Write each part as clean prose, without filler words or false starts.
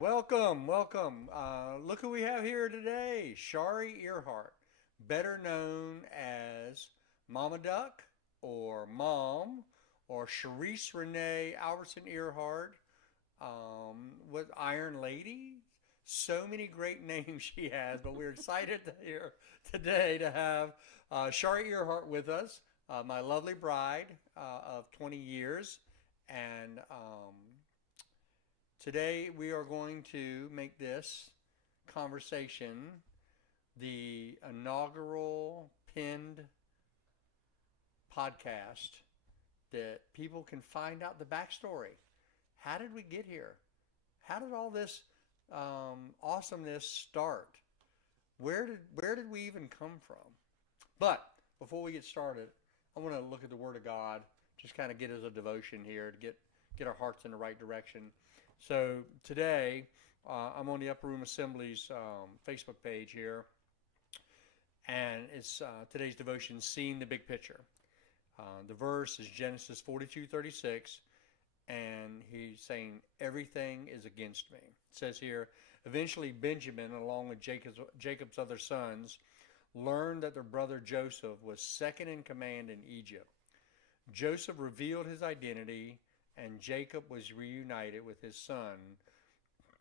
Welcome, welcome. Look who we have here today. Shari Earhart, better known as Mama Duck or Mom or Charisse Renee Albertson Earhart with Iron Lady. So many great names she has, but we're excited to hear today to have Shari Earhart with us, my lovely bride of 20 years. And today we are going to make this conversation the inaugural pinned podcast that people can find out the backstory. How did we get here? How did all this awesomeness start? Where did we even come from? But before we get started, I want to look at the Word of God, just kind of get as a devotion here to get our hearts in the right direction. So today, I'm on the Upper Room Assemblies Facebook page here, and it's today's devotion, Seeing the Big Picture. The verse is Genesis 42:36, and he's saying, everything is against me. It says here, eventually Benjamin, along with Jacob's other sons, learned that their brother Joseph was second in command in Egypt. Joseph revealed his identity, and Jacob was reunited with his son,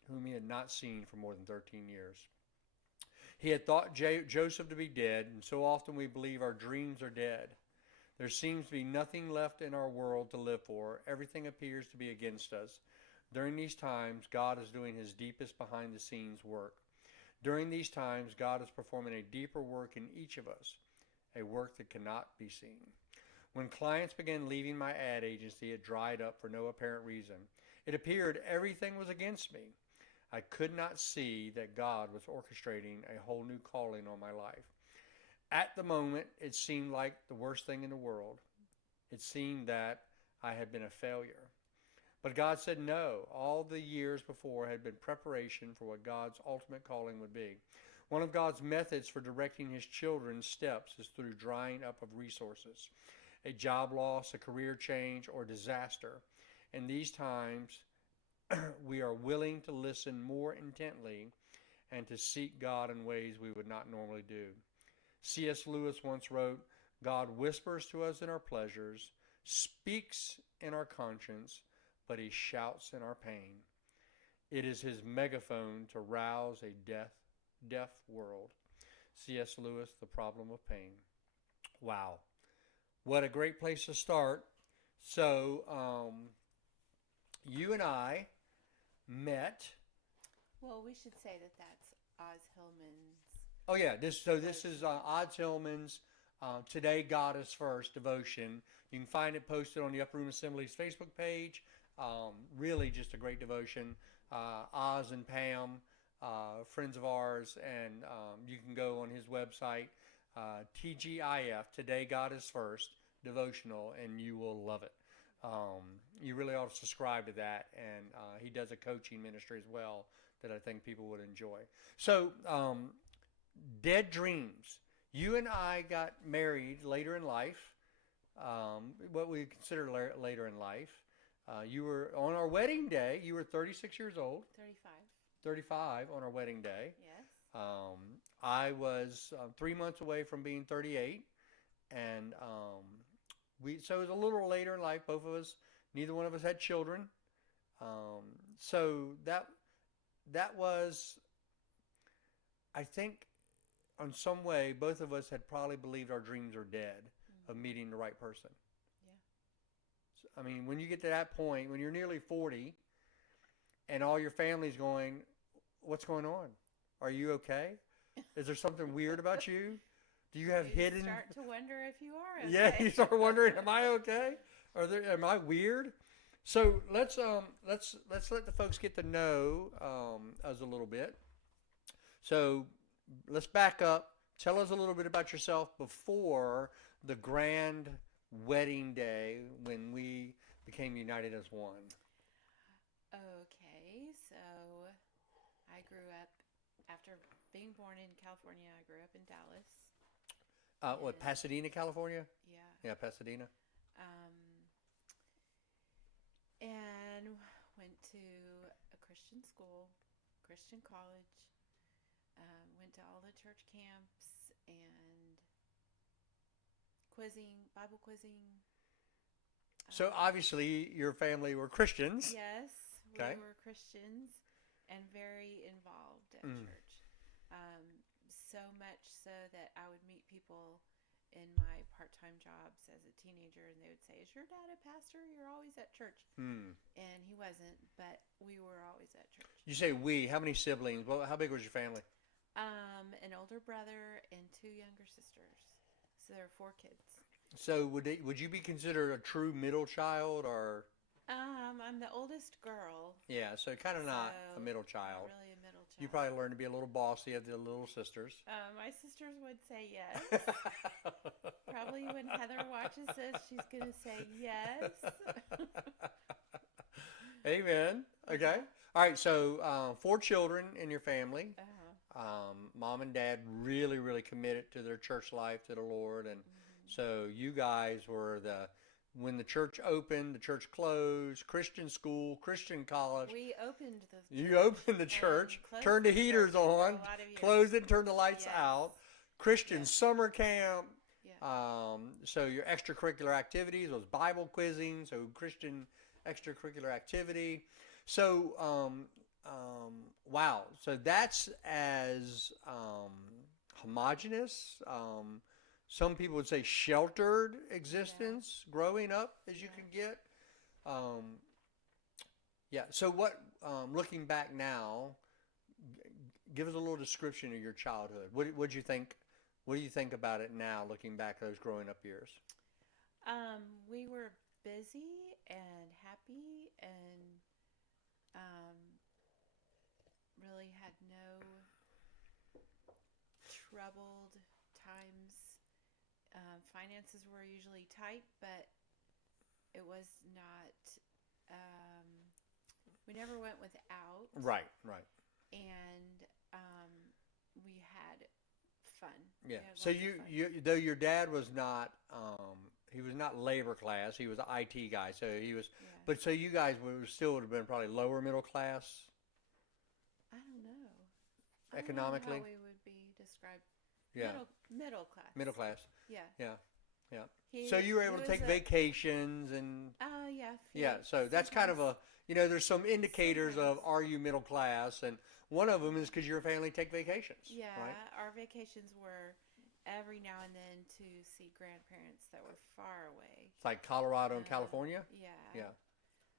whom he had not seen for more than 13 years. He had thought Joseph to be dead, and so often we believe our dreams are dead. There seems to be nothing left in our world to live for. Everything appears to be against us. During these times, God is doing his deepest behind the scenes work. During these times, God is performing a deeper work in each of us, a work that cannot be seen. When clients began leaving my ad agency, it dried up for no apparent reason. It appeared everything was against me. I could not see that God was orchestrating a whole new calling on my life. At the moment, it seemed like the worst thing in the world. It seemed that I had been a failure. But God said no. All the years before had been preparation for what God's ultimate calling would be. One of God's methods for directing his children's steps is through drying up of resources. A job loss, a career change, or disaster. In these times, we are willing to listen more intently and to seek God in ways we would not normally do. C.S. Lewis once wrote, God whispers to us in our pleasures, speaks in our conscience, but he shouts in our pain. It is his megaphone to rouse a deaf world. C.S. Lewis, The Problem of Pain. Wow. What a great place to start. So, you and I met. Well, we should say that that's Oz Hillman's Oh yeah, this is devotion. Odd Hillman's "Today God is First" devotion. You can find it posted on the Upper Room Assemblies Facebook page. Really, just a great devotion. Oz and Pam, friends of ours, and you can go on his website, TGIF, Today God is First devotional, and you will love it. You really ought to subscribe to that, and he does a coaching ministry as well that I think people would enjoy. So, Dead Dreams. You and I got married later in life, what we consider later in life. You were on our wedding day. You were 36 years old, 35. 35 on our wedding day. Yes. Um, I was 3 months away from being 38, and so it was a little later in life. Both of us, neither one of us had children. Um, so that was, I think, on some way, both of us had probably believed our dreams are dead of Mm-hmm. meeting the right person. Yeah. I mean, when you get to that point, when you're nearly 40 and all your family's going, what's going on? Are you okay? Is there something weird about you? Do you have You hidden? start to wonder if you are Yeah, okay. you start wondering, am I okay? Am I weird? So let's let the folks get to know us a little bit. So let's back up. Tell us a little bit about yourself before the grand wedding day when we became united as one. Okay, so I grew up after being born in California. I grew up in Dallas, What, and Pasadena, California? yeah, Yeah, Pasadena. um, and went to a Christian school. Christian college. Went to all the church camps and Bible quizzing. So obviously your family were Christians. Yes, Okay. we were Christians and very involved at church. So much so that I would meet people in my part-time jobs as a teenager, and they would say, "Is your dad a pastor? You're always at church." And he wasn't, but we were always at church. You say we. How many siblings? Well, how big was your family? An older brother and 2 younger sisters. So there are 4 kids. So would you be considered a true middle child, or? I'm the oldest girl. Yeah, so kind of not a So, middle Not child. really a middle child. You probably learned to be a little bossy of the little sisters. My sisters would say yes. Probably when Heather watches this, she's going to say yes. Amen. Okay. All right. So 4 children in your family. Mom and dad really, really committed to their church life, to the Lord, and so you guys were when the church opened, the church closed, Christian school, Christian college. We opened the You opened the church, closed turned the the heaters church for a on, lot of years. closed it, turned the lights Yes. out. Christian Yes. summer camp. Yeah. So your extracurricular activities was Bible quizzing, so Christian extracurricular activity. So, wow. So that's as homogenous. Some people would say sheltered existence growing up as you could get. Yeah. So what? Looking back now, give us a little description of your childhood. What you think? What do you think about it now, looking back those growing up years? We were busy and happy and really had no troubled times. Finances were usually tight, but it was not, we never went without. Right. Right. And we had fun. We Yeah. had So lots of fun. though your dad was not, he was not labor class. He was an IT guy. So he was, Yeah. but so you guys would have been probably lower middle class I don't know. economically. I don't know how we would be described. Yeah. Middle class. Middle class. Yeah. Yeah. Yeah. He- So you were he able to was take vacations and Yeah. yeah. So that's kind of sometimes. there's some indicators of Sometimes. are you middle class, and one of them is because your family take vacations. Yeah, Right. our vacations were every now and then to see grandparents that were far away. It's like Colorado and Uh, California. Yeah. Yeah.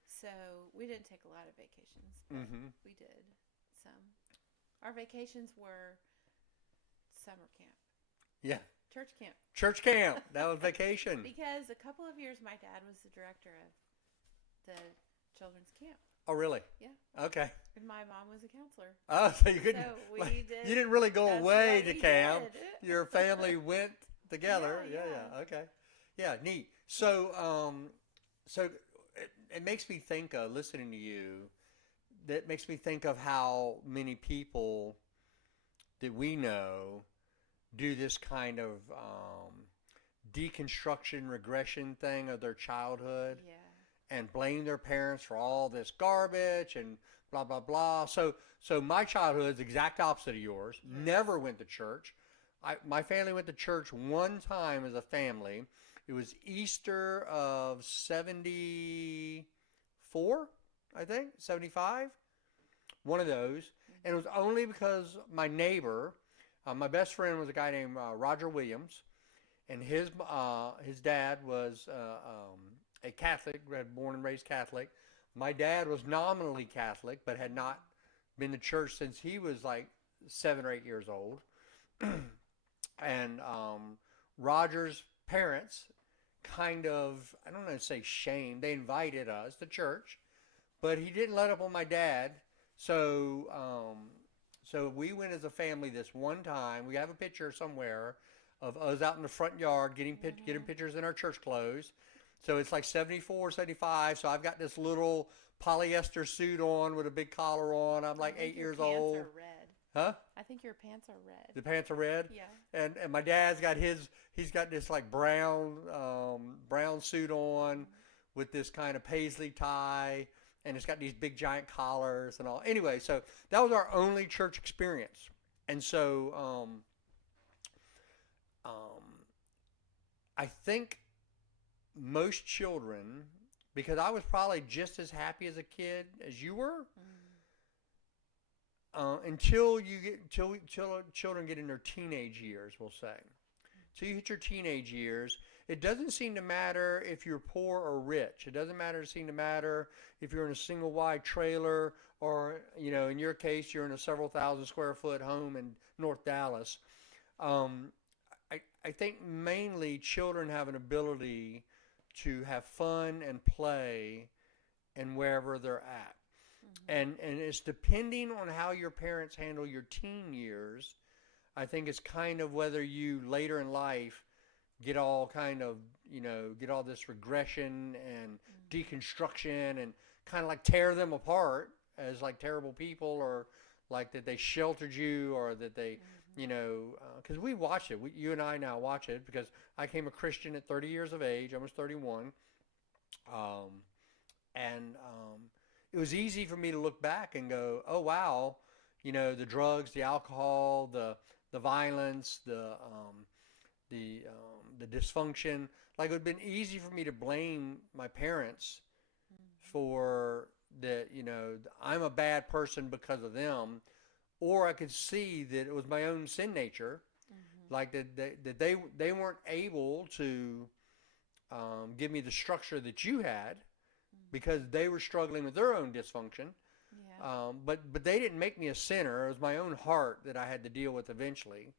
So we didn't take a lot of vacations, but Mm-hmm. we did some. Our vacations were summer camp, Yeah. church camp. Church camp. That was vacation. Because a couple of years my dad was the director of the children's camp, Oh, really? Yeah. Okay. and my mom was a counselor. Oh, so you couldn't. So we did. You didn't really go That's away what to we camp. did. Your family went together. Yeah, Yeah. Okay. Yeah. Neat. So, it makes me think of listening to you. That makes me think of how many people that we know do this kind of deconstruction regression thing of their childhood Yeah. and blame their parents for all this garbage and blah blah blah. So my childhood is the exact opposite of yours. Yes. Never went to church. My family went to church one time as a family. It was Easter of 74, I think, 75. One of those. And it was only because my neighbor, my best friend was a guy named Roger Williams, and his dad was a Catholic, born and raised Catholic. My dad was nominally Catholic, but had not been to church since he was like 7 or 8 years old. And Roger's parents kind of, I don't know to say shame, they invited us to church, but he didn't let up on my dad. So we went as a family this one time. We have a picture somewhere of us out in the front yard getting pictures in our church clothes. So it's like 74, 75. So I've got this little polyester suit on with a big collar on. I'm like I think 8 your years pants old. Are red. Huh? I think your pants are red. The pants are red. Yeah. And my dad's got he's got this like brown suit on with this kind of paisley tie. and it's got these big giant collars and all. Anyway, so that was our only church experience, and so I think most children, because I was probably just as happy as a kid as you were, until you get until children get in their teenage years, we'll say. So you hit your teenage years. It doesn't seem to matter if you're poor or rich. It doesn't seem to matter if you're in a single wide trailer or, in your case, you're in a several thousand square foot home in North Dallas. Um, I think mainly children have an ability to have fun and play and wherever they're at. And it's depending on how your parents handle your teen years. I think it's kind of whether you later in life get all kind of, get all this regression and deconstruction and kind of like tear them apart as like terrible people, or like that they sheltered you, or that they, because we watch it. You and I now watch it because I became a Christian at 30 years of age, almost 31. And it was easy for me to look back and go, oh, wow, the drugs, the alcohol, the violence, the dysfunction. Like, it would have been easy for me to blame my parents for that, I'm a bad person because of them, or I could see that it was my own sin nature, like that they weren't able to give me the structure that you had because they were struggling with their own dysfunction. Yeah. But they didn't make me a sinner. It was my own heart that I had to deal with eventually.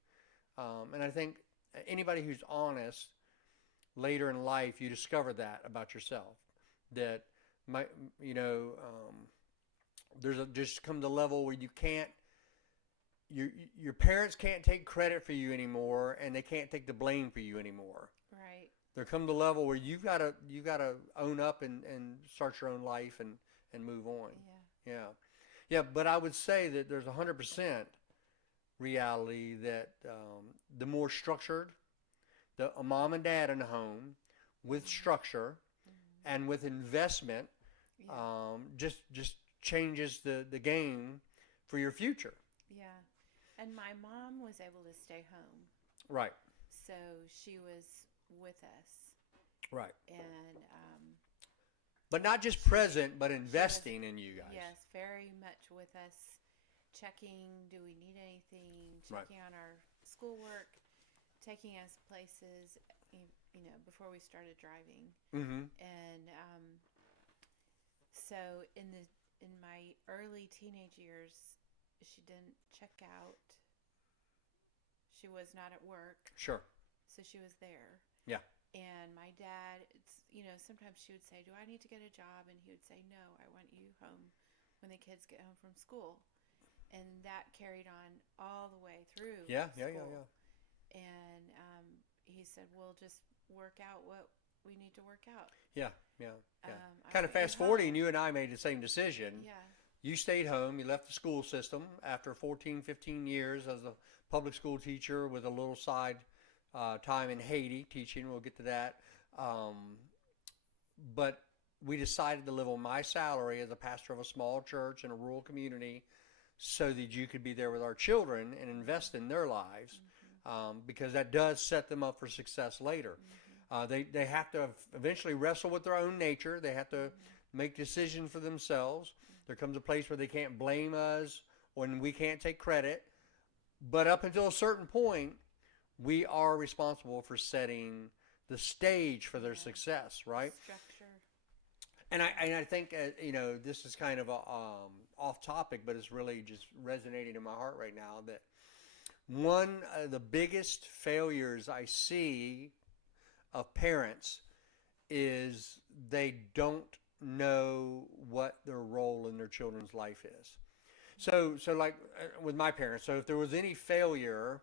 And I think anybody who's honest later in life, you discover that about yourself. That just come to a level where you can't. Your parents can't take credit for you anymore, and they can't take the blame for you anymore. Right. There comes the level where you've got to own up and start your own life and move on. Yeah. But I would say that there's 100% reality that the more structured, a mom and dad in the home with structure and with investment, just changes the game for your future. Yeah. And my mom was able to stay home. Right. So she was with us. Right. And but not just present, but investing in you guys. yes, very much with us, checking, do we need anything, checking on our schoolwork, taking us places, before we started driving. And so in my early teenage years, she didn't check out. She was not at work. Sure. So she was there. Yeah. And my dad, sometimes she would say, do I need to get a job? And he would say, no, I want you home when the kids get home from school. And that carried on all the way through Yeah. school. And he said, we'll just work out what we need to work out. Yeah. Kind of fast forwarding, you and I made the same decision. Yeah. You stayed home. You left the school system after 14, 15 years as a public school teacher with a little side time in Haiti teaching. We'll get to that. But we decided to live on my salary as a pastor of a small church in a rural community so that you could be there with our children and invest in their lives, because that does set them up for success later. They have to eventually wrestle with their own nature. They have to make decisions for themselves. There comes a place where they can't blame us when we can't take credit. But up until a certain point, we are responsible for setting the stage for their success, right? Structure. And I think, this is kind of off topic, but it's really just resonating in my heart right now, that one of the biggest failures I see of parents is they don't know what their role in their children's life is. So like with my parents, so if there was any failure,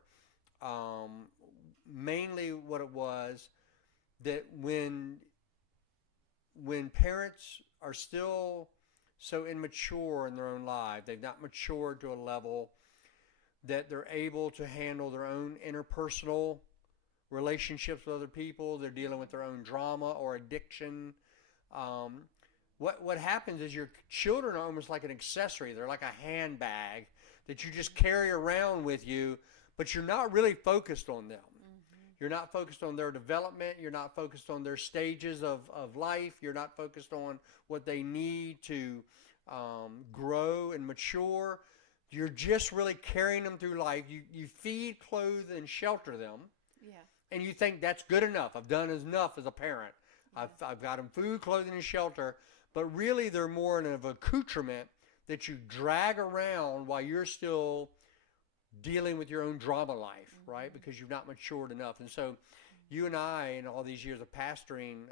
mainly what it was, that when parents are still so immature in their own life, they've not matured to a level that they're able to handle their own interpersonal relationships with other people. They're dealing with their own drama or addiction. what happens is your children are almost like an accessory. They're like a handbag that you just carry around with you, but you're not really focused on them. You're not focused on their development. You're not focused on their stages of life. You're not focused on what they need to grow and mature. You're just really carrying them through life. You feed, clothe, and shelter them. Yeah. And you think that's good enough. I've done enough as a parent. Yeah. I've got them food, clothing, and shelter. But really, they're more of an accoutrement that you drag around while you're still dealing with your own drama life, right? Because you've not matured enough. And so you and I, in all these years of pastoring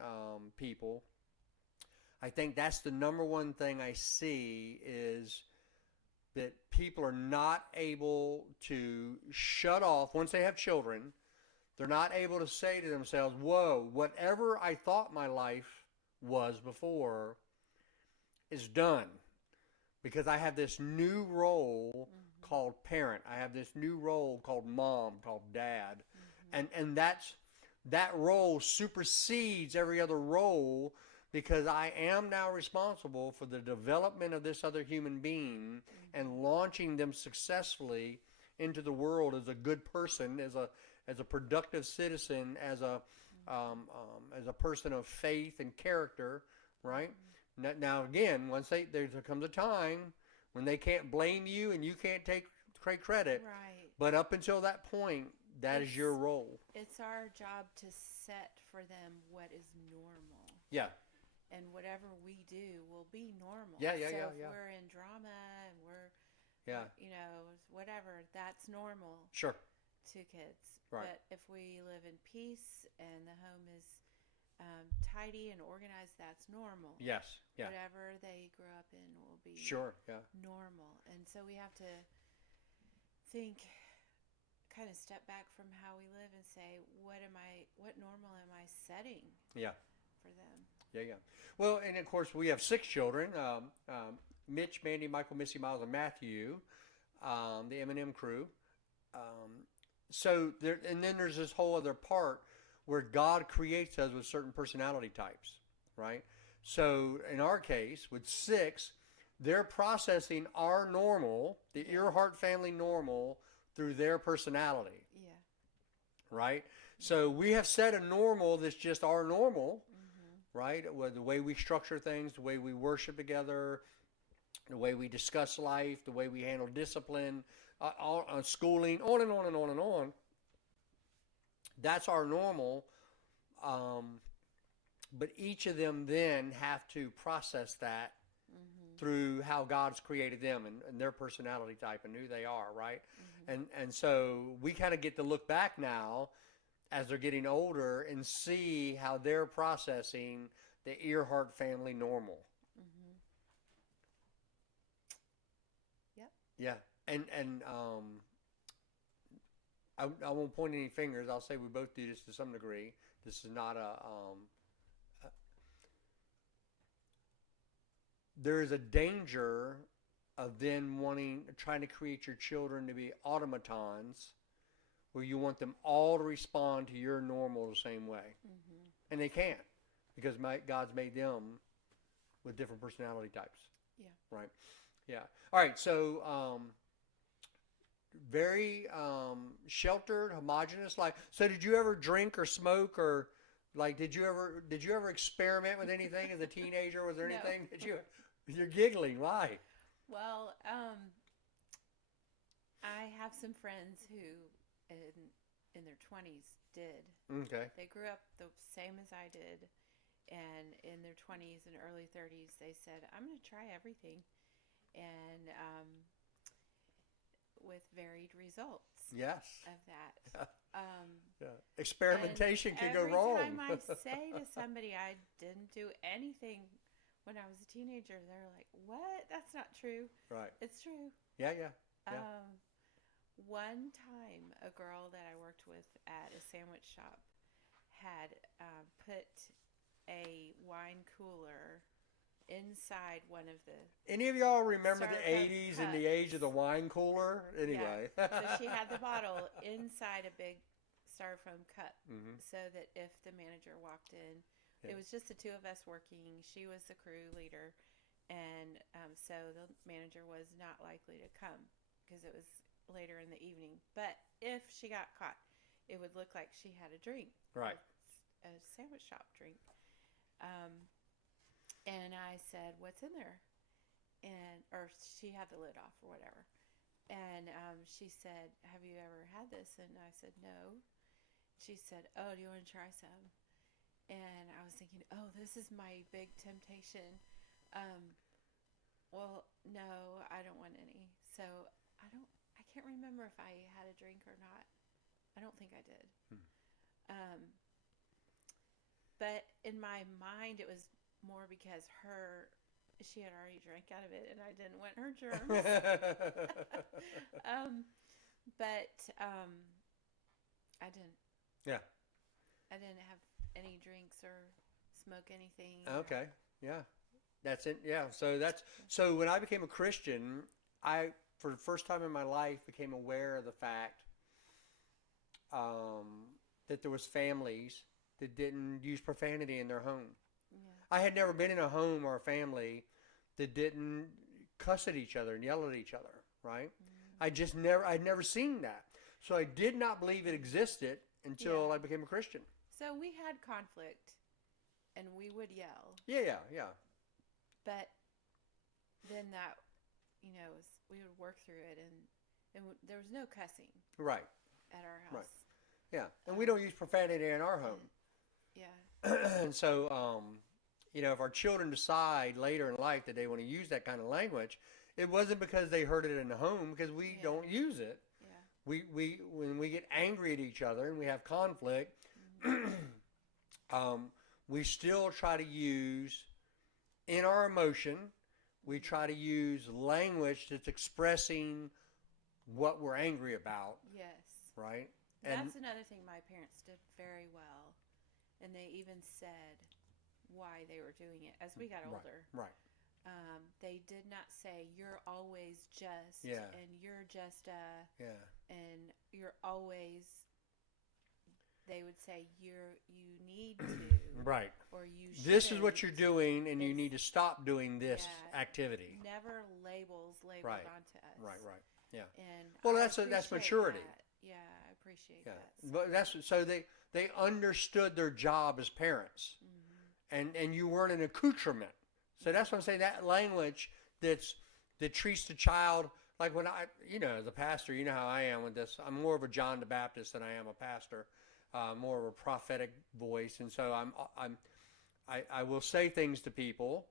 people, I think that's the number one thing I see is that people are not able to shut off once they have children. They're not able to say to themselves, whoa, whatever I thought my life was before is done, because I have this new role called parent. I have this new role called mom, called dad. And that role supersedes every other role, because I am now responsible for the development of this other human being and launching them successfully into the world as a good person, as a productive citizen, as a person of faith and character, right? Now again, once there comes a time when they can't blame you and you can't take credit. Right. But up until that point, that is your role. It's our job to set for them what is normal. Yeah. And whatever we do will be normal. Yeah. So if we're in drama and we're, whatever, that's normal Sure. to kids. Right. But if we live in peace and the home is tidy and organized, that's normal. Yes. Yeah. Whatever they grow up in will be Sure. Yeah. normal. And so we have to think, kind of step back from how we live and say, what normal am I setting Yeah. for them? Yeah. Well, and of course we have 6 children: Mitch, Mandy, Michael, Missy, Miles, and Matthew, the M&M crew. So there, and then there's this whole other part where God creates us with certain personality types, right? So in our case, with 6, they're processing our normal, the Earhart family normal, through their personality. Yeah. Right? So we have set a normal that's just our normal, right? The way we structure things, the way we worship together, the way we discuss life, the way we handle discipline, schooling, on and on and on and on. That's our normal. But each of them then have to process that through how God's created them and their personality type and who they are, right? And so we kind of get to look back now as they're getting older and see how they're processing the Earhart family normal. Yep. Yeah. And I won't point any fingers. I'll say we both do this to some degree. This is not there is a danger of then trying to create your children to be automatons, where you want them all to respond to your normal the same way. And they can't, because God's made them with different personality types. Yeah. Right? Yeah. All right, so very sheltered, homogenous life. So did you ever drink or smoke, or like did you ever experiment with anything as a teenager? Was there No. anything that you're giggling? Why? Well, I have some friends who in their 20s did. Okay. They grew up the same as I did, and in their 20s and early 30s, they said, I'm going to try everything, and with varied results Yes. of that. Yeah. Experimentation can go wrong. Every time I say to somebody I didn't do anything when I was a teenager, they're like, what? That's not true. Right. It's true. Yeah. One time, a girl that I worked with at a sandwich shop had put a wine cooler inside one of the... Any of y'all remember the Styrofoam 80s and the age of the wine cooler? Anyway. Yeah. So she had the bottle inside a big styrofoam cup, so that if the manager walked in Yeah. It was just the two of us working. She was the crew leader, and so the manager was not likely to come because it was later in the evening. But if she got caught, it would look like she had a drink, Right. a sandwich shop drink. Um, and I said, "What's in there?" And or she had the lid off or whatever. And she said, "Have you ever had this?" And I said, "No." She said, "Oh, do you want to try some?" And I was thinking, "Oh, this is my big temptation." Um, well, no, I don't want any. So I can't remember if I had a drink or not. I don't think I did. Hmm. Um, but in my mind, it was more because she had already drank out of it, and I didn't want her germs. um, but I didn't. Yeah. I didn't have any drinks or smoke anything. Okay. Yeah. That's it. Yeah. So when I became a Christian, I, for the first time in my life, became aware of the fact that there was families that didn't use profanity in their home. Yeah. I had never been in a home or a family that didn't cuss at each other and yell at each other. Right? I'd never seen that. So I did not believe it existed until I became a Christian. So we had conflict, and we would yell. Yeah. But then that, we would work through it, and there was no cussing Right. at our house. Right. Yeah. And we don't use profanity in our home. Yeah. And so, if our children decide later in life that they want to use that kind of language, it wasn't because they heard it in the home, because we don't use it. Yeah. When we get angry at each other and we have conflict, we still try to use, in our emotion, we try to use language that's expressing what we're angry about, Yes. right? That's another thing my parents did very well. And they even said why they were doing it as we got older. Right. They did not say, "You're always just," Yeah. and "You're just a," Yeah. and "You're always." They would say, "You need to," Right. or "You should." This is what you're doing, and you It's- need to stop doing this Yeah. activity. Never labeled Right. onto us. Right. Yeah. And Well, I that's appreciate maturity. that. Yeah, I appreciate Yeah. that. But that's so they understood their job as parents, and you weren't an accoutrement. So that's what I'm saying. That language that treats the child like, when I, as a pastor, you know how I am with this. I'm more of a John the Baptist than I am a pastor, more of a prophetic voice, and so I will say things to people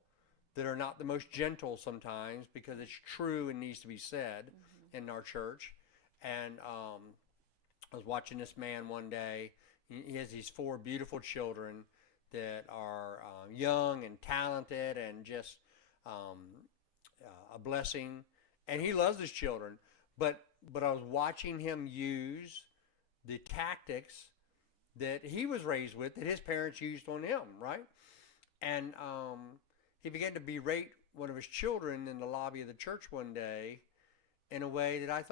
that are not the most gentle sometimes, because it's true and needs to be said in our church. And I was watching this man one day. He has these 4 beautiful children that are young and talented and just a blessing. And he loves his children. But I was watching him use the tactics that he was raised with, that his parents used on him, right? And he began to berate one of his children in the lobby of the church one day in a way that I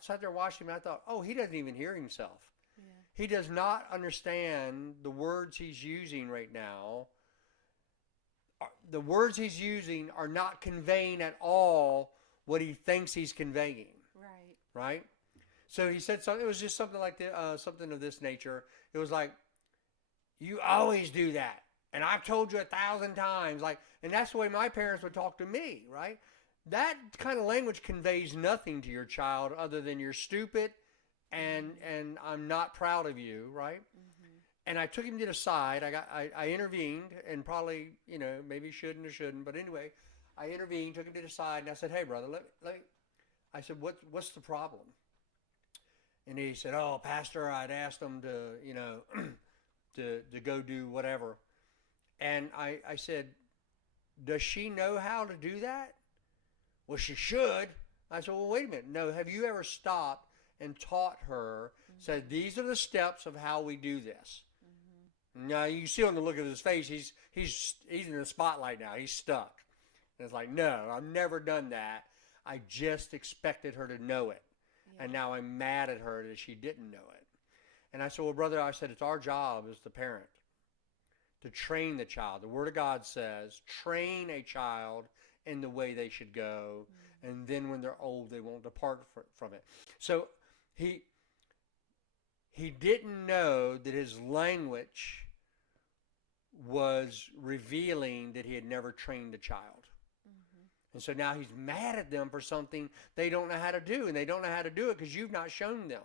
sat there watching him, and I thought, oh, he doesn't even hear himself. Yeah. He does not understand the words he's using right now. The words he's using are not conveying at all what he thinks he's conveying. Right. Right? So he said something. It was just something like something of this nature. It was like, "You always do that, and I've told you 1,000 times." And that's the way my parents would talk to me, right? That kind of language conveys nothing to your child other than you're stupid, and I'm not proud of you, right? And I took him to the side. I intervened, and probably, maybe shouldn't or shouldn't, but anyway, I intervened, took him to the side, and I said, "Hey, brother, I said, what's the problem?" And he said, "Oh, Pastor, I'd asked him to, to go do whatever." And I said, "Does she know how to do that?" "Well, she should." I said, "Well, wait a minute. No, have you ever stopped and taught her, said, these are the steps of how we do this?" Now, you see on the look of his face, he's in the spotlight now. He's stuck. And it's like, no, I've never done that. I just expected her to know it. Yeah. And now I'm mad at her that she didn't know it. And I said, "Well, brother," I said, "it's our job as the parent to train the child. The Word of God says, train a child in the way they should go, and then when they're old, they won't depart from it. So he didn't know that his language was revealing that he had never trained a child. And so now he's mad at them for something they don't know how to do, and they don't know how to do it because you've not shown them,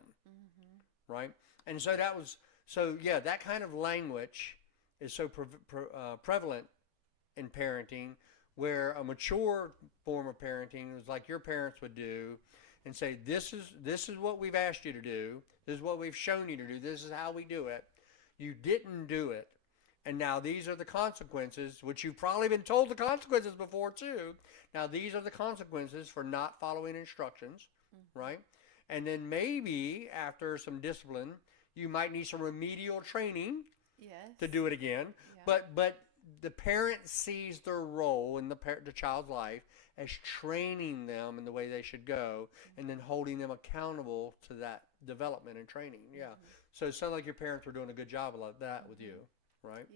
right? And so that kind of language is so prevalent in parenting, where a mature form of parenting is like your parents would do, and say, this is what we've asked you to do, this is what we've shown you to do, this is how we do it. You didn't do it, and now these are the consequences, which you've probably been told the consequences before too. Now these are the consequences for not following instructions, right? And then maybe after some discipline, you might need some remedial training to do it again. Yeah. But the parent sees their role in the child's life as training them in the way they should go, and then holding them accountable to that development and training. Yeah. So it sounds like your parents were doing a good job of that with you, right?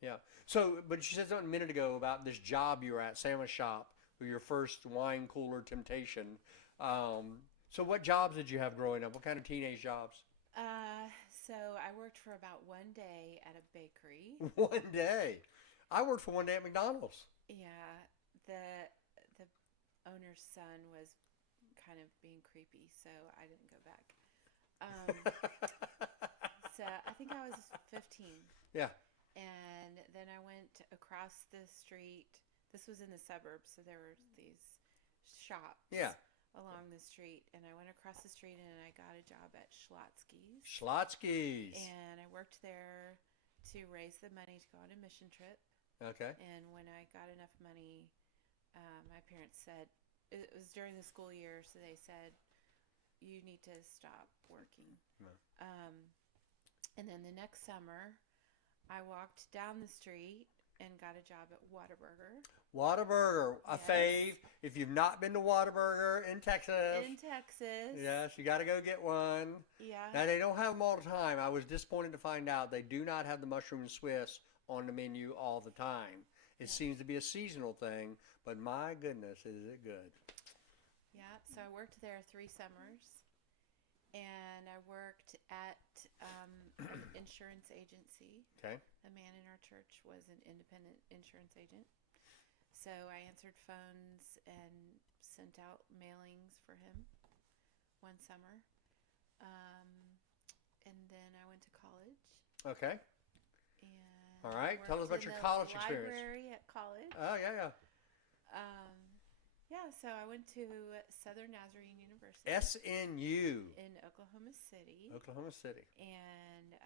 Yeah. So, but you said something a minute ago about this job you were at, Sandwich Shop, with your first wine cooler temptation. So what jobs did you have growing up? What kind of teenage jobs? So I worked for about one day at a bakery. One day? I worked for one day at McDonald's. Yeah. The owner's son was kind of being creepy, so I didn't go back. So I think I was 15. Yeah. And then I went across the street. This was in the suburbs, so there were these shops along the street. And I went across the street and I got a job at Schlotzsky's. Schlotzsky's. And I worked there to raise the money to go on a mission trip. Okay. And when I got enough money, my parents said, it was during the school year, so they said, you need to stop working. No. And then the next summer, I walked down the street and got a job at Whataburger. Whataburger, a fave. If you've not been to Whataburger in Texas. Yes, you got to go get one. Yeah. Now, they don't have them all the time. I was disappointed to find out they do not have the mushroom Swiss on the menu all the time. It seems to be a seasonal thing, but my goodness, is it good. Yeah, so I worked there 3 summers, and I worked at an insurance agency. Okay. A man in our church was an independent insurance agent. So I answered phones and sent out mailings for him one summer. And then I went to college. Okay. And all right. Tell us about your college experience. Library at college. Oh, yeah. Yeah, so I went to Southern Nazarene University. SNU. In Oklahoma City. Oklahoma City. And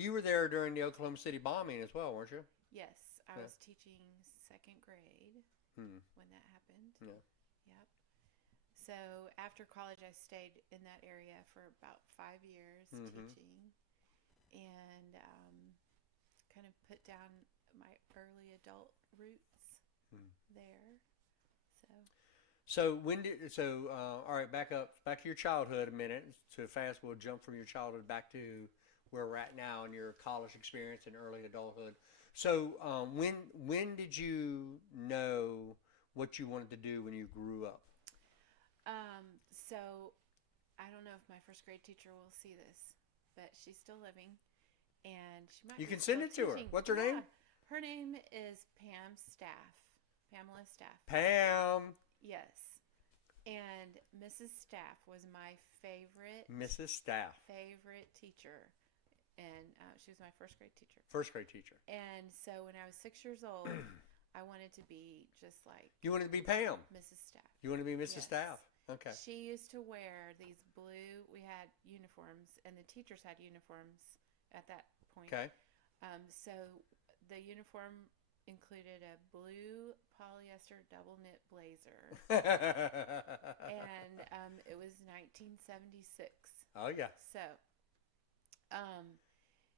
you were there during the Oklahoma City bombing as well, weren't you? Yes, I was teaching 2nd grade when that happened. Yeah. Yep. So after college, I stayed in that area for about 5 years teaching, and kind of put down my early adult roots there. So all right, back to your childhood a minute. So fast, we'll jump from your childhood back to where we're at now in your college experience and early adulthood. So when did you know what you wanted to do when you grew up? So I don't know if my 1st grade teacher will see this, but she's still living, and she might. You can send it to her. What's her name? Her name is Pam Staff. Pamela Staff. Pam. Yes. And Mrs. Staff was my favorite. Mrs. Staff. Favorite teacher. And she was my 1st grade teacher. 1st grade teacher. And so when I was 6 years old, I wanted to be just like. You wanted to be Pam? Mrs. Staff. You wanted to be Mrs. Staff? Okay. She used to wear these blue, we had uniforms, and the teachers had uniforms at that point. Okay. So the uniform included a blue polyester double knit blazer. And it was 1976. Oh, yeah. So,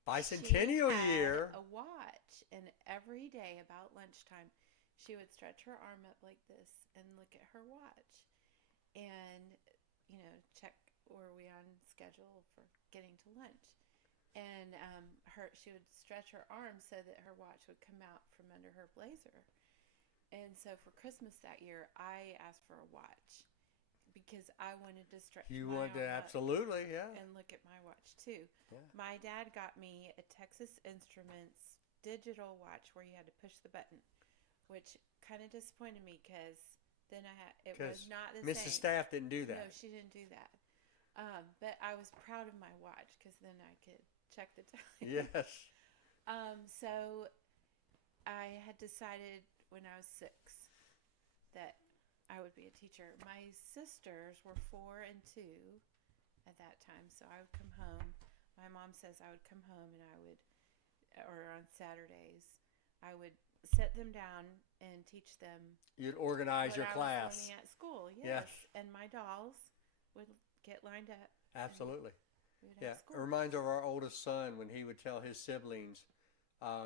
bicentennial year. A watch, and every day about lunchtime, she would stretch her arm up like this and look at her watch, and check were we on schedule for getting to lunch. and she would stretch her arms so that her watch would come out from under her blazer. And so for Christmas that year, I asked for a watch because I wanted to stretch You my want to arm up absolutely, yeah. and look at my watch too. Yeah. My dad got me a Texas Instruments digital watch where you had to push the button, which kind of disappointed me because then it was not the Mrs. same. Staff didn't do No, that. she didn't do that. But I was proud of my watch because then I could check the time. Yes. So I had decided when I was 6 that I would be a teacher. My sisters were 4 and 2 at that time, so I would come home. My mom says I would come home and I would, or on Saturdays, I would set them down and teach them. You'd organize what your I class. was learning at school, Yes. And my dolls would get lined up. Absolutely. We would Yeah. have It school. reminds of our oldest son when he would tell his siblings,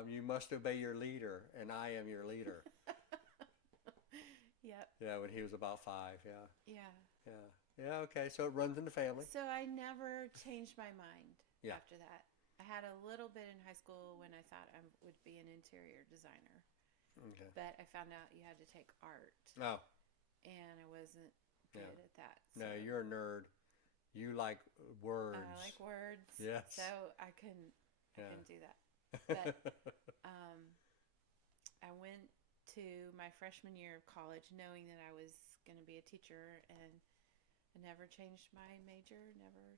you must obey your leader, and I am your leader. Yep. Yeah, when he was about 5. Yeah. Yeah. Yeah. Yeah. Okay. So it runs in the family. So I never changed my mind Yeah. after that. I had a little bit in high school when I thought I would be an interior designer, Okay. but I found out you had to take art, Oh, and I wasn't Yeah. good at that. no, So you're a nerd. You like words. I like words. Yes. So I couldn't do that. I went to my freshman year of college knowing that I was going to be a teacher, and I never changed my major, never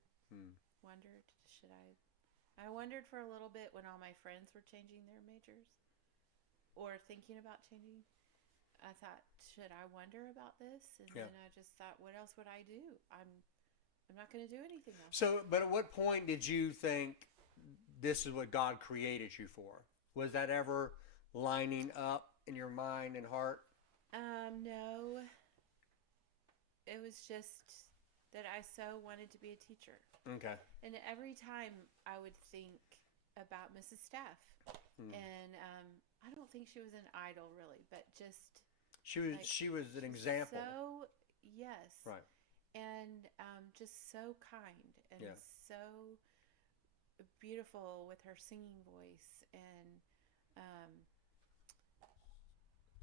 wondered, should I? I wondered for a little bit when all my friends were changing their majors or thinking about changing. I thought, should I wonder about this? And Yeah. then I just thought, what else would I do? I'm not going to do anything else. So, but at what point did you think this is what God created you for? Was that ever lining up in your mind and heart? No. It was just that I so wanted to be a teacher. Okay. And every time I would think about Mrs. Staff. And I don't think she was an idol really, but just she was an example. So, yes. Right. And just so kind and Yeah. so beautiful with her singing voice. And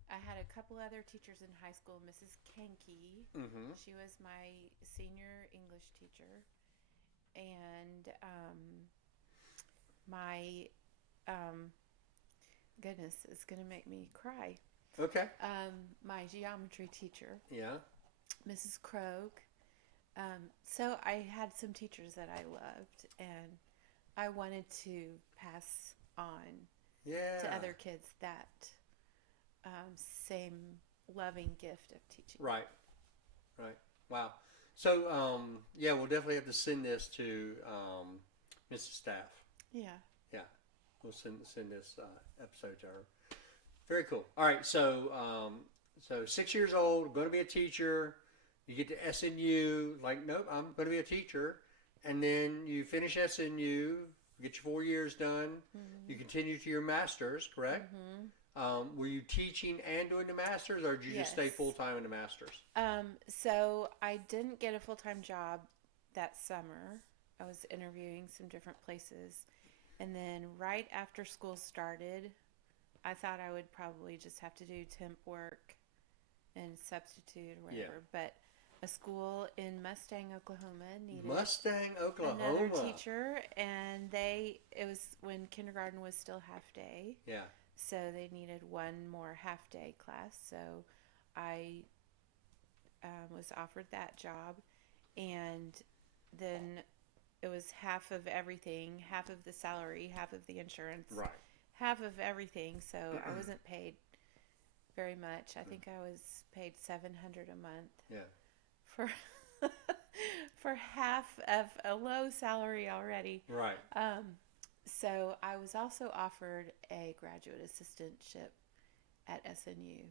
I had a couple other teachers in high school. Mrs. Kenke, she was my senior English teacher. And my goodness, it's going to make me cry. Okay. My geometry teacher, Yeah. Mrs. Krog. So I had some teachers that I loved, and I wanted to pass on Yeah. to other kids that same loving gift of teaching. Right. Right. Wow. So, yeah, we'll definitely have to send this to Mrs. Staff. Yeah. Yeah. We'll send this episode to her. Very cool. All right. So, 6 years old, going to be a teacher. You get to SNU. Like, nope, I'm going to be a teacher. And then you finish SNU, get your 4 years done. You continue to your master's, correct? Were you teaching and doing the master's, or did you just stay Yes. full-time in the master's? So I didn't get a full-time job that summer. I was interviewing some different places. And then right after school started, I thought I would probably just have to do temp work and substitute or whatever. But a school in Mustang, Oklahoma needed Mustang, Oklahoma. another teacher. And it was when kindergarten was still half day. Yeah. So they needed one more half-day class. So I was offered that job. And then it was half of everything, half of the salary, half of the insurance, Right. half of everything. So I wasn't paid very much. I think I was paid $700 a month Yeah. for for half of a low salary already. Right. So I was also offered a graduate assistantship at SNU,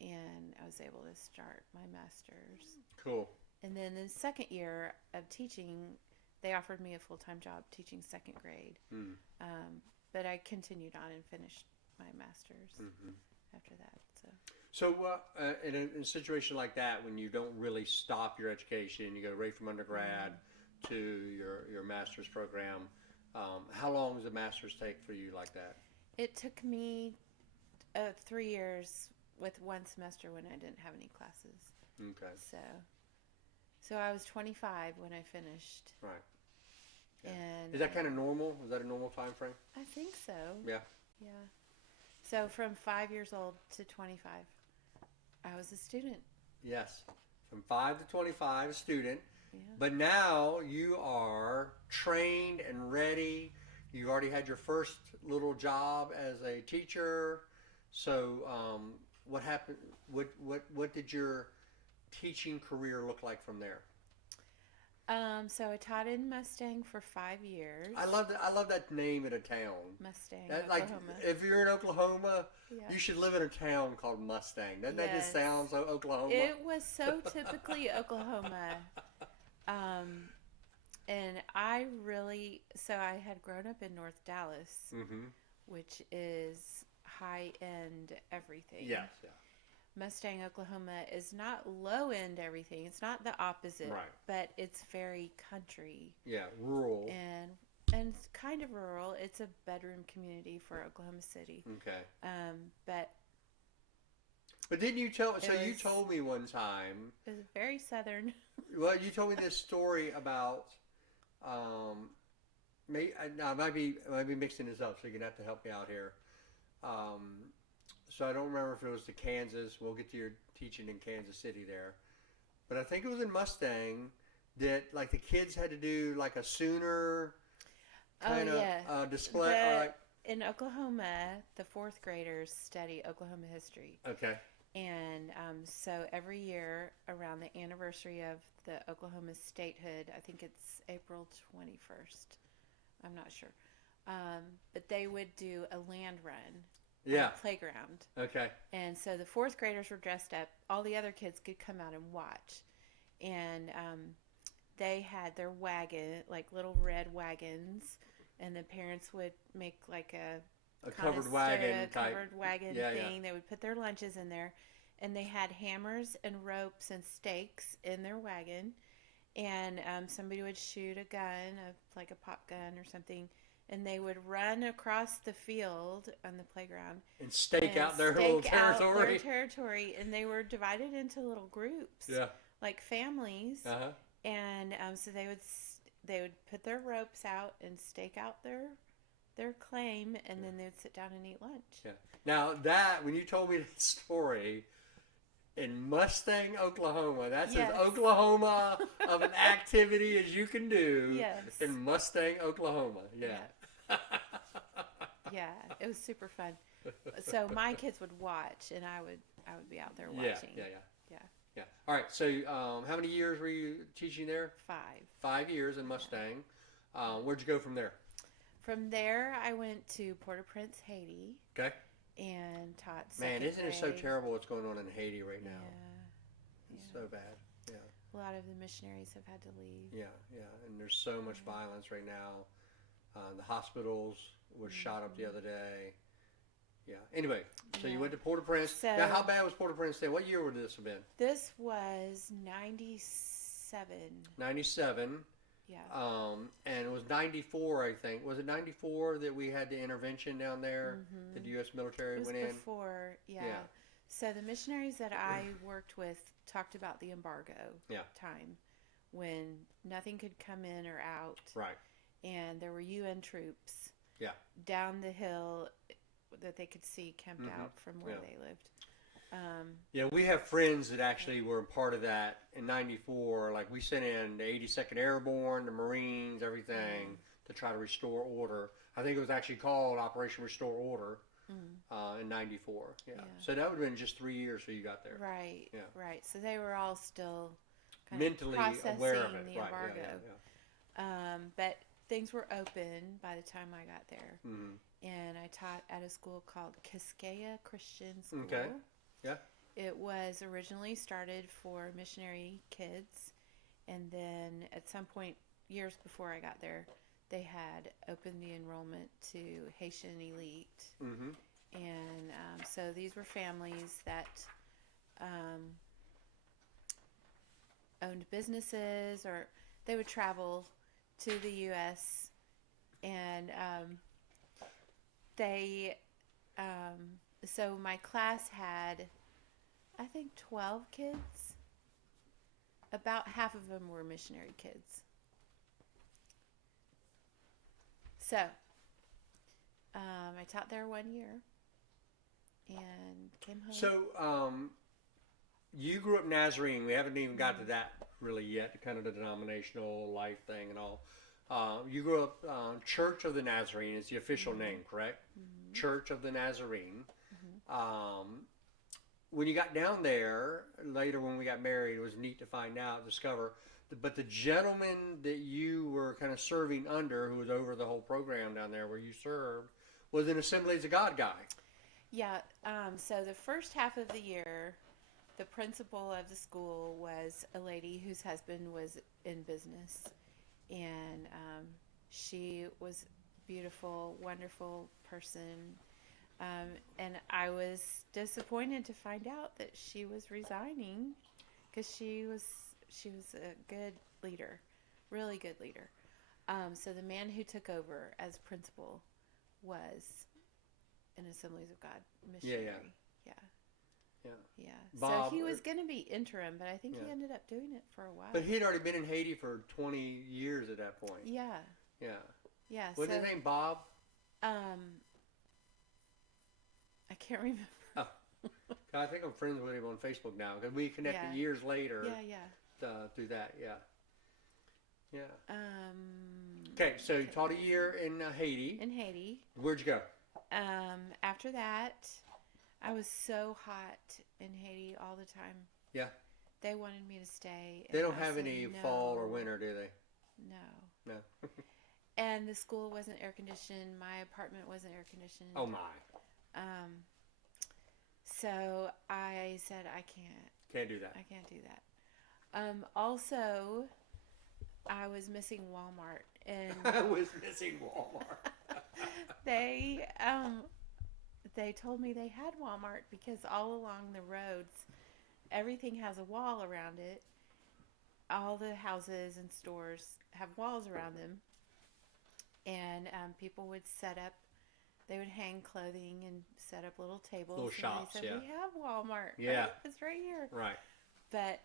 and I was able to start my master's. Cool. And then the second year of teaching, they offered me a full-time job teaching second grade. But I continued on and finished my master's after that. So, in a situation like that, when you don't really stop your education, you go right from undergrad to your master's program, How long does a master's take for you like that? It took me 3 years with one semester when I didn't have any classes. Okay. So I was 25 when I finished. Right. Yeah. And Is that kind of normal? Is that a normal time frame? I think so. Yeah. Yeah. So from 5 years old to 25, I was a student. Yes. From 5 to 25, a student. Yeah. But now you are trained and ready. You already had your first little job as a teacher. So what happened? What did your teaching career look like from there? So I taught in Mustang for 5 years. I love that name of a town. Mustang, That, like, Oklahoma. if you're in Oklahoma, Yeah. you should live in a town called Mustang. Doesn't that just Yes. sound so Oklahoma? It was so typically Oklahoma. And so I had grown up in North Dallas, Mm-hmm. which is high end everything. Yes. Yeah. Mustang, Oklahoma is not low end everything. It's not the opposite, Right. but it's very country Yeah. Rural. and kind of rural. It's a bedroom community for Oklahoma City. Okay. But didn't you tell? So you was- told me one time. it was very southern. Well, you told me this story about. I might be mixing this up, so you're gonna have to help me out here. So I don't remember if it was to Kansas. We'll get to your teaching in Kansas City there, but I think it was in Mustang that like the kids had to do like a Sooner kind of display. In Oklahoma, the fourth graders study Oklahoma history. Okay. And so every year around the anniversary of the Oklahoma statehood, I think it's April 21st. I'm not sure. But they would do a land run on Yeah. the playground. Okay. And so the fourth graders were dressed up. All the other kids could come out and watch. And they had their wagon, like little red wagons. And the parents would make like A covered wagon type. covered wagon Yeah, thing. yeah. They would put their lunches in there, and they had hammers and ropes and stakes in their wagon. And somebody would shoot a gun, like a pop gun or something, and they would run across the field on the playground And stake and out their stake little out territory. their territory, and they were divided into little groups, Yeah. like families. Uh-huh. And so they would put their ropes out and stake out their claim, and then they would sit down and eat lunch. Yeah. Now when you told me that story in Mustang, Oklahoma, that's Yes. as Oklahoma of an activity as you can do Yes. in Mustang, Oklahoma. Yeah. Yeah, it was super fun. So my kids would watch, and I would be out there watching. Yeah. All right. So how many years were you teaching there? 5. 5 years in Mustang. Where'd you go from there? From there, I went to Port-au-Prince, Haiti, Okay. and taught Man, second isn't it so grade. terrible what's going on in Haiti right now? Yeah, It's so bad. Yeah. a lot of the missionaries have had to leave. Yeah. And there's so much violence right now. The hospitals was shot up the other day. Yeah. Anyway, so you Yeah. went to Port-au-Prince. So- Now, how bad was Port-au-Prince then? What year would this have been? This was 97. 97. Yeah. And it was 94, I think. Was it 94 that we had the intervention down there? Mhm. That the U.S. military It was went in? before, Yeah. So the missionaries that I worked with talked about the embargo Yeah. time when nothing could come in or out, Right. and there were UN troops Yeah. down the hill that they could see camped Mhm. out from where Yeah. they lived. Yeah, we have friends that actually were part of that in 94. Like, we sent in the 82nd Airborne, the Marines, everything to try to restore order. I think it was actually called Operation Restore Order in 94. Yeah. So that would have been just 3 years till you got there. Right, Yeah. right. So they were all still kind Mentally of processing aware of it. the Right. embargo. But things were open by the time I got there. Mm-hmm. And I taught at a school called Kiskea Christian School. Okay. Yeah. It was originally started for missionary kids, and then at some point, years before I got there, they had opened the enrollment to Haitian Elite. Mm-hmm. And so these were families that owned businesses, or they would travel to the U.S. And they, so my class had, I think, 12 kids. About half of them were missionary kids. So I taught there 1 year and came home. So, you grew up Nazarene. We haven't even got to that really yet, kind of the denominational life thing and all. You grew up Church of the Nazarene is the official name, correct? Church of the Nazarene. When you got down there, later when we got married, it was neat to discover. But the gentleman that you were kind of serving under, who was over the whole program down there where you served, was an Assemblies of God guy. Yeah, so the first half of the year, the principal of the school was a lady whose husband was in business. And she was a beautiful, wonderful person. And I was disappointed to find out that she was resigning because she was a good leader, really good leader. So the man who took over as principal was an Assemblies of God missionary. Yeah. Bob, So he was going to be interim, but I think he ended up doing it for a while. But he'd already been in Haiti for 20 years at that point. Yeah. What's his name, Bob? I can't remember. Oh. I think I'm friends with him on Facebook now because we connected years later. Through that. Okay, so you taught a year in Haiti. In Haiti. Where'd you go? After that, I was so hot in Haiti all the time. Yeah. They wanted me to stay. They don't have any fall or winter, do they? No. No. And the school wasn't air conditioned. My apartment wasn't air conditioned. Oh my. So I said, I can't. Can't do that. I can't do that. Also, I was missing Walmart, and I was missing Walmart. They told me they had Walmart because all along the roads, everything has a wall around it. All the houses and stores have walls around them, and people would set up. They would hang clothing and set up little tables. Little shops, they said, we have Walmart. Yeah. Right? It's right here. Right. But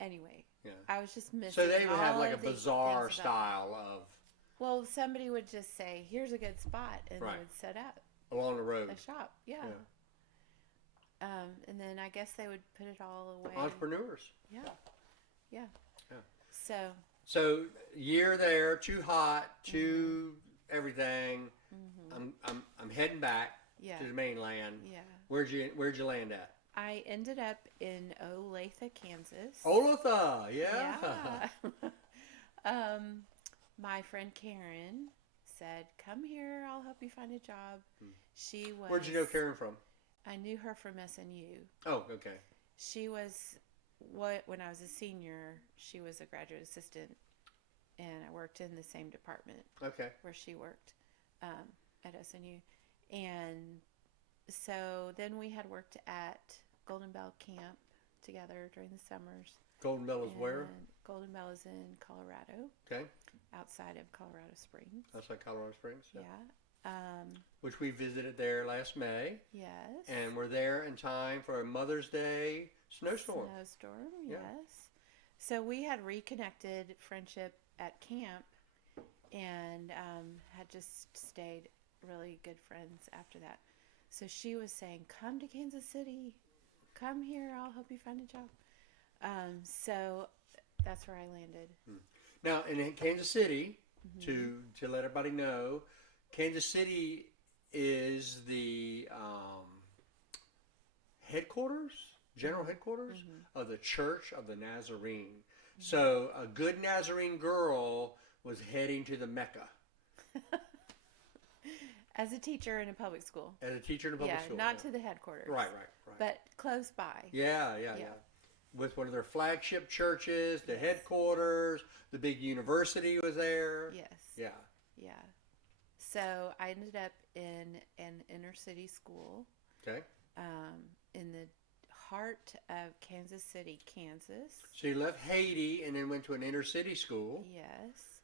anyway, I was just missing. So they would have like a these bizarre things about style of. Well, somebody would just say, here's a good spot, and Right. they would set up Along the road. a shop. Yeah. And then I guess they would put it all away. Entrepreneurs. Yeah. So year there, too hot, too everything. I'm heading back to the mainland. Yeah. Where'd you land at? I ended up in Olathe, Kansas. Olathe, yeah. My friend Karen said, "Come here. I'll help you find a job." She was. Where'd you know Karen from? I knew her from SNU. Oh, okay. She was when I was a senior. She was a graduate assistant, and I worked in the same department. Okay. Where she worked at SNU, and so then we had worked at Golden Bell Camp together during the summers. Golden Bell is where? Golden Bell is in Colorado. Okay. Outside of Colorado Springs. Outside Colorado Springs. Yeah. Which we visited there last May. Yes. And we're there in time for a Mother's Day snowstorm. Yes. So we had reconnected friendship at camp and had just stayed really good friends after that. So she was saying, come to Kansas City. Come here. I'll help you find a job. So that's where I landed. Now, in Kansas City, to let everybody know, Kansas City is the general headquarters of the Church of the Nazarene. So a good Nazarene girl was heading to the Mecca. As a teacher in a public school. As a teacher in a public school. Not to the headquarters. Right. But close by. Yeah. With one of their flagship churches, the headquarters, the big university was there. Yes. Yeah. So I ended up in an inner city school. Okay. In the heart of Kansas City, Kansas. So you left Haiti and then went to an inner city school. Yes.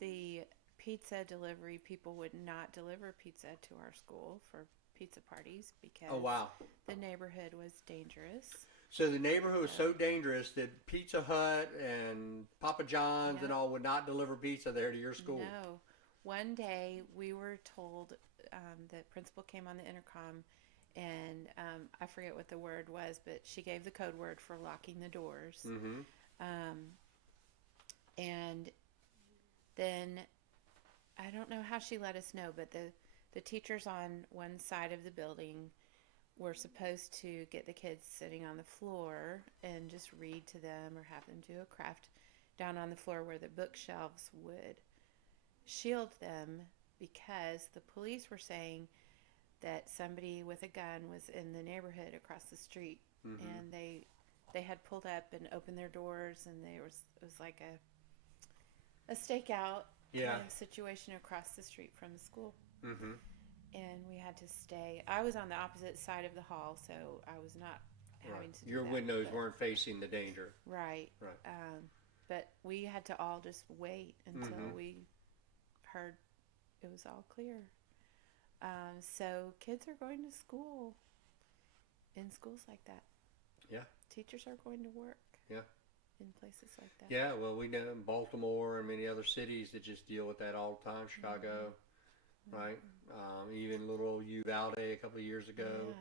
the pizza delivery people would not deliver pizza to our school for pizza parties because Oh, wow. the neighborhood was dangerous. So the neighborhood was Yeah. so dangerous that Pizza Hut and Papa John's and Yep. all would not deliver pizza there to your school. No. One day we were told, the principal came on the intercom, and I forget what the word was, but she gave the code word for locking the doors. Mm-hmm. Um, and then I don't know how she let us know, but the teachers on one side of the building were supposed to get the kids sitting on the floor and just read to them or have them do a craft down on the floor where the bookshelves would shield them, because the police were saying that somebody with a gun was in the neighborhood across the street, Mm-hmm. and they had pulled up and opened their doors, and it was like a stakeout Yeah. kind of situation across the street from the school. Mm-hmm. And we had to stay. I was on the opposite side of the hall, so I was not having to do Your that, windows but- weren't facing the danger. right. Right. But we had to all just wait until Mhm. we heard it was all clear. So kids are going to school in schools like that. Yeah. Teachers are going to work. Yeah. In places like that. Yeah, well, we know in Baltimore and many other cities that just deal with that all the time. Chicago, right? Even little Uvalde a couple of years ago. Yeah.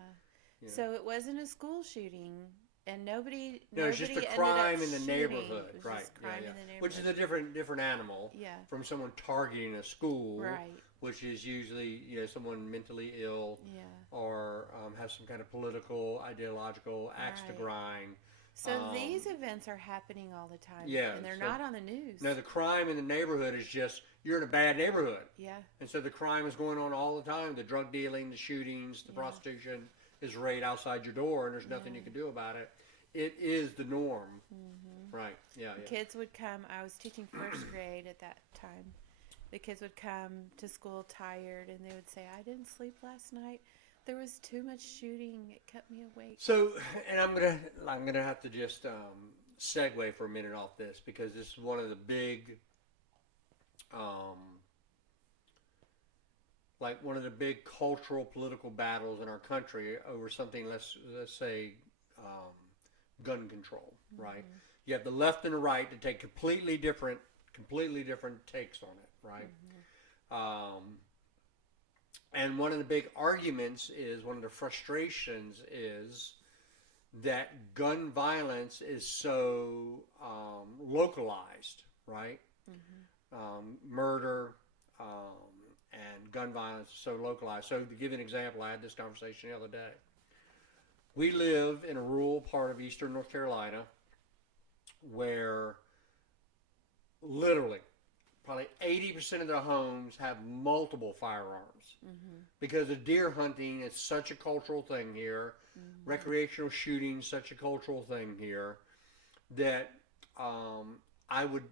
you know. So it wasn't a school shooting, and nobody. No, it's just a ended up crime in the shooting. neighborhood, It was right? just crime yeah, in the yeah. neighborhood. Which is a different animal Yeah. from someone targeting a school, Right. which is usually someone mentally ill Yeah. or has some kind of political, ideological axe to Right. grind. So these events are happening all the time. Yeah, And they're so- not on the news. Now, the crime in the neighborhood is just you're in a bad neighborhood. Yeah. And so the crime is going on all the time. The drug dealing, the shootings, the Yeah. prostitution is right outside your door, and there's nothing Yeah. you can do about it. It is the norm. Mm-hmm. Right. Yeah. The Yeah. kids would come. I was teaching first grade at that time. The kids would come to school tired, and they would say, "I didn't sleep last night. There was too much shooting. It kept me awake." So, and I'm gonna have to just segue for a minute off this because this is one of the big, like one of the big cultural political battles in our country over something. Let's say gun control, right? You have the left and the right to take completely different takes on it, right? And one of the big arguments is, one of the frustrations is that gun violence is so localized, right? Murder and gun violence is so localized. So to give you an example, I had this conversation the other day. We live in a rural part of eastern North Carolina where literally probably 80% of the homes have multiple firearms because the deer hunting is such a cultural thing here. Recreational shooting is such a cultural thing here that I would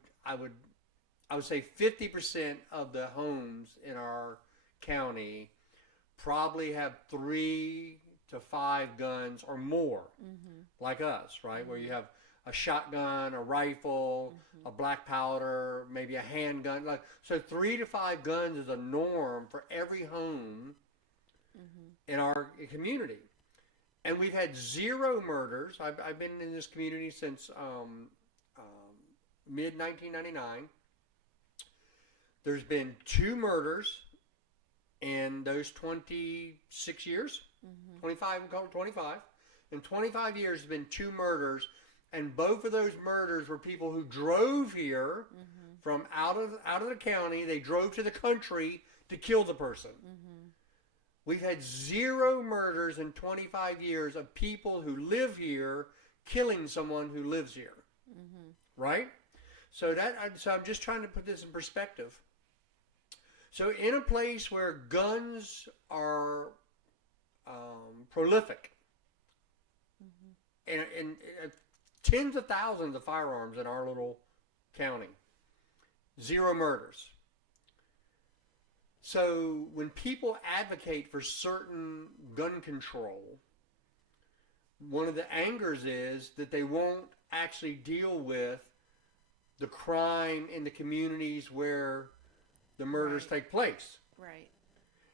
say 50% of the homes in our county probably have 3 to 5 guns or more, like us, right? Where you have a shotgun, a rifle, a black powder, maybe a handgun. So 3 to 5 guns is a norm for every home in our community. And we've had 0 murders. I've been in this community since mid-1999. There's been 2 murders in those 26 years. 25. In 25 years, there's been 2 murders. And both of those murders were people who drove here from out of the county. They drove to the country to kill the person. We've had 0 murders in 25 years of people who live here killing someone who lives here. Right? So I'm just trying to put this in perspective. So in a place where guns are prolific, and tens of thousands of firearms in our little county, 0 murders. So when people advocate for certain gun control, one of the angers is that they won't actually deal with the crime in the communities where the murders Right. take place. Right.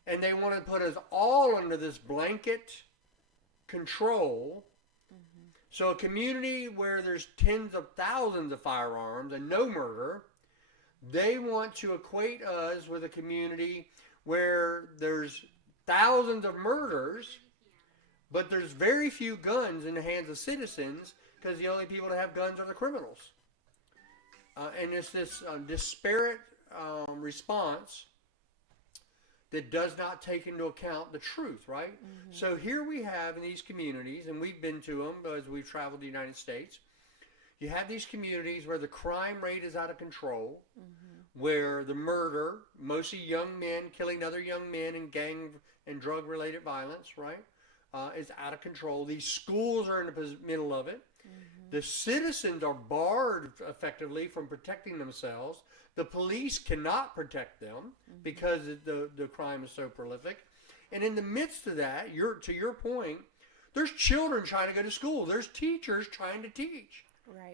And they want to put us all under this blanket control. So a community where there's tens of thousands of firearms and no murder, they want to equate us with a community where there's thousands of murders, but there's very few guns in the hands of citizens because the only people that have guns are the criminals. And it's this disparate response that does not take into account the truth, right? So here we have in these communities, and we've been to them as we've traveled the United States, you have these communities where the crime rate is out of control, where the murder, mostly young men killing other young men in gang and drug-related violence, right, is out of control. These schools are in the middle of it. The citizens are barred effectively from protecting themselves. The police cannot protect them because the crime is so prolific. And in the midst of that, to your point, there's children trying to go to school. There's teachers trying to teach.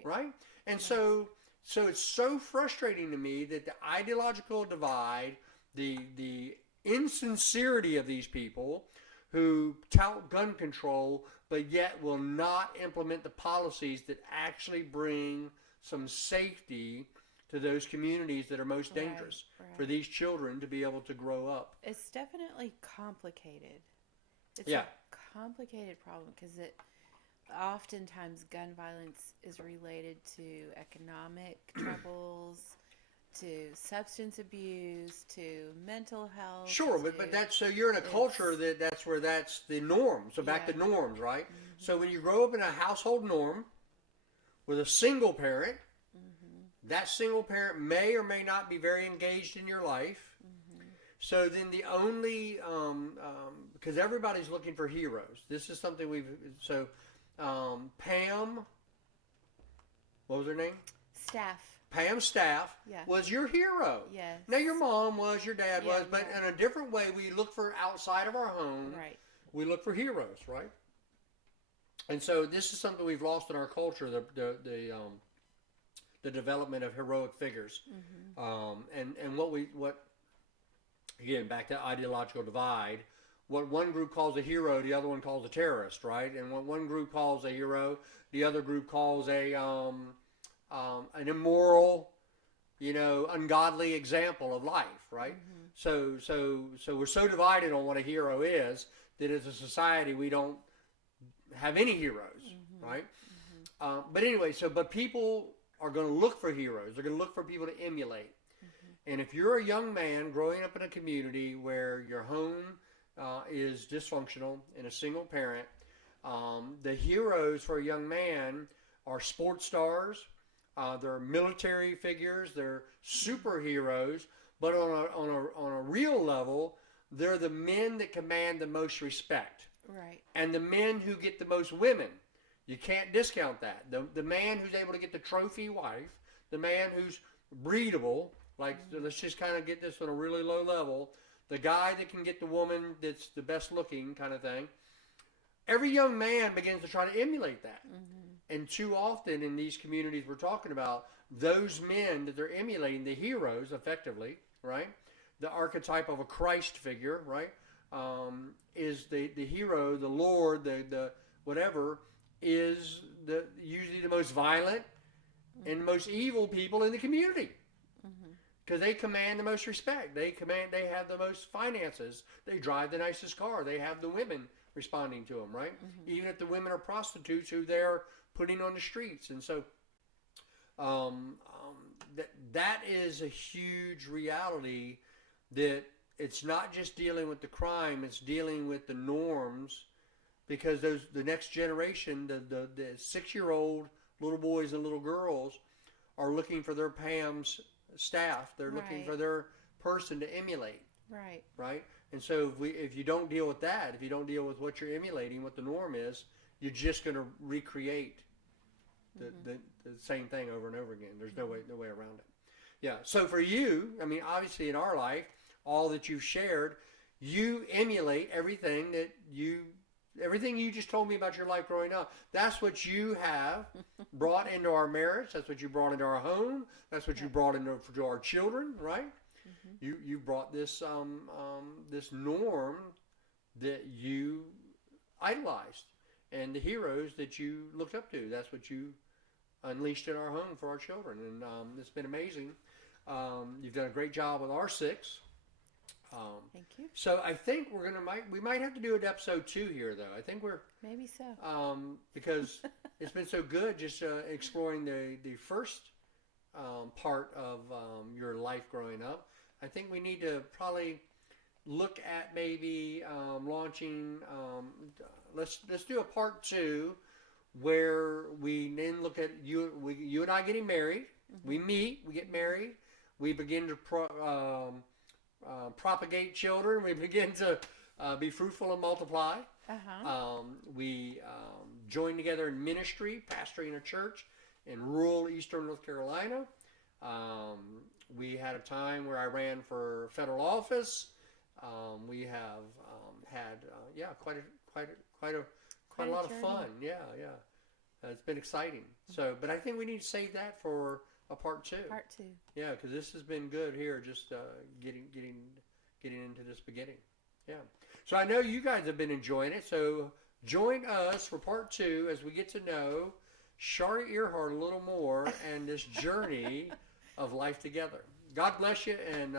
Right? And so it's so frustrating to me that the ideological divide, the insincerity of these people who tout gun control but yet will not implement the policies that actually bring some safety to those communities that are most dangerous for these children to be able to grow up. It's definitely complicated. It's Yeah. a complicated problem because oftentimes gun violence is related to economic troubles, to substance abuse, to mental health. Sure, but that's so you're in a culture that's where that's the norm. So back to norms, right? So when you grow up in a household norm with a single parent, that single parent may or may not be very engaged in your life. So then the only, because everybody's looking for heroes. This is something Pam, what was her name? Pam Staff was your hero. Yes. Now your mom was, your dad was, but in a different way, we look for outside of our home. Right. We look for heroes, right? And so this is something we've lost in our culture: the development of heroic figures, and what again back to ideological divide. What one group calls a hero, the other one calls a terrorist, right? And what one group calls a hero, the other group calls an immoral, ungodly example of life, right? So we're so divided on what a hero is that as a society we don't have any heroes, right? But anyway, but people are going to look for heroes. They're going to look for people to emulate. And if you're a young man growing up in a community where your home is dysfunctional and a single parent, the heroes for a young man are sports stars. They're military figures. They're superheroes. But on a real level, they're the men that command the most respect. Right. And the men who get the most women. You can't discount that. The man who's able to get the trophy wife, the man who's breedable, let's just kind of get this on a really low level, the guy that can get the woman that's the best looking kind of thing. Every young man begins to try to emulate that. And too often in these communities we're talking about, those men that they're emulating, the heroes effectively, right? The archetype of a Christ figure, right? Is the hero, the Lord, the whatever, is usually the most violent and the most evil people in the community. Because they command the most respect. They have the most finances. They drive the nicest car. They have the women responding to them, right? Even if the women are prostitutes who they're putting on the streets. And so that is a huge reality, that it's not just dealing with the crime, it's dealing with the norms, because the next generation, the 6-year-old little boys and little girls are looking for their Pam's Staff. They're looking for their person to emulate. Right? And so if you don't deal with that, if you don't deal with what you're emulating, what the norm is, you're just going to recreate the same thing over and over again. There's no way around it. Yeah. So for you, I mean, obviously in our life, all that you've shared, you emulate everything that you everything you just told me about your life growing up, that's what you have brought into our marriage. That's what you brought into our home. That's what you brought into to our children, right? You brought this this norm that you idolized, and the heroes that you looked up to. That's what you unleashed in our home for our children, and it's been amazing. You've done a great job with our six. Thank you. So I think we might have to do an episode 2 here, though. I think we're Maybe so. because it's been so good just exploring the first part of your life growing up. I think we need to probably look at maybe launching. Let's do a part 2 where we then look at you and I getting married. We meet, we get married, we begin to propagate children. We begin to be fruitful and multiply. We join together in ministry, pastoring a church in rural eastern North Carolina. We had a time where I ran for federal office. We have had quite a lot of fun. Yeah. It's been exciting. So, but I think we need to save that for a part 2. Part 2. Yeah, because this has been good here, just getting into this beginning. Yeah. So I know you guys have been enjoying it. So join us for part 2 as we get to know Shari Earhart a little more and this journey of life together. God bless you, and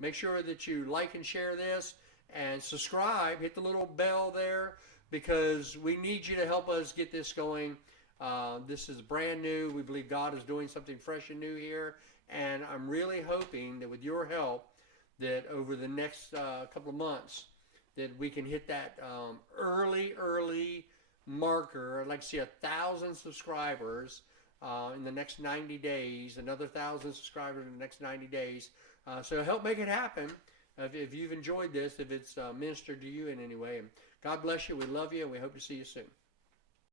make sure that you like and share this and subscribe. Hit the little bell there because we need you to help us get this going. This is brand new. We believe God is doing something fresh and new here, and I'm really hoping that with your help that over the next couple of months that we can hit that early marker. I'd like to see 1,000 subscribers in the next 90 days, another 1,000 subscribers in the next 90 days. So help make it happen if you've enjoyed this, if it's ministered to you in any way. And God bless you. We love you, and we hope to see you soon.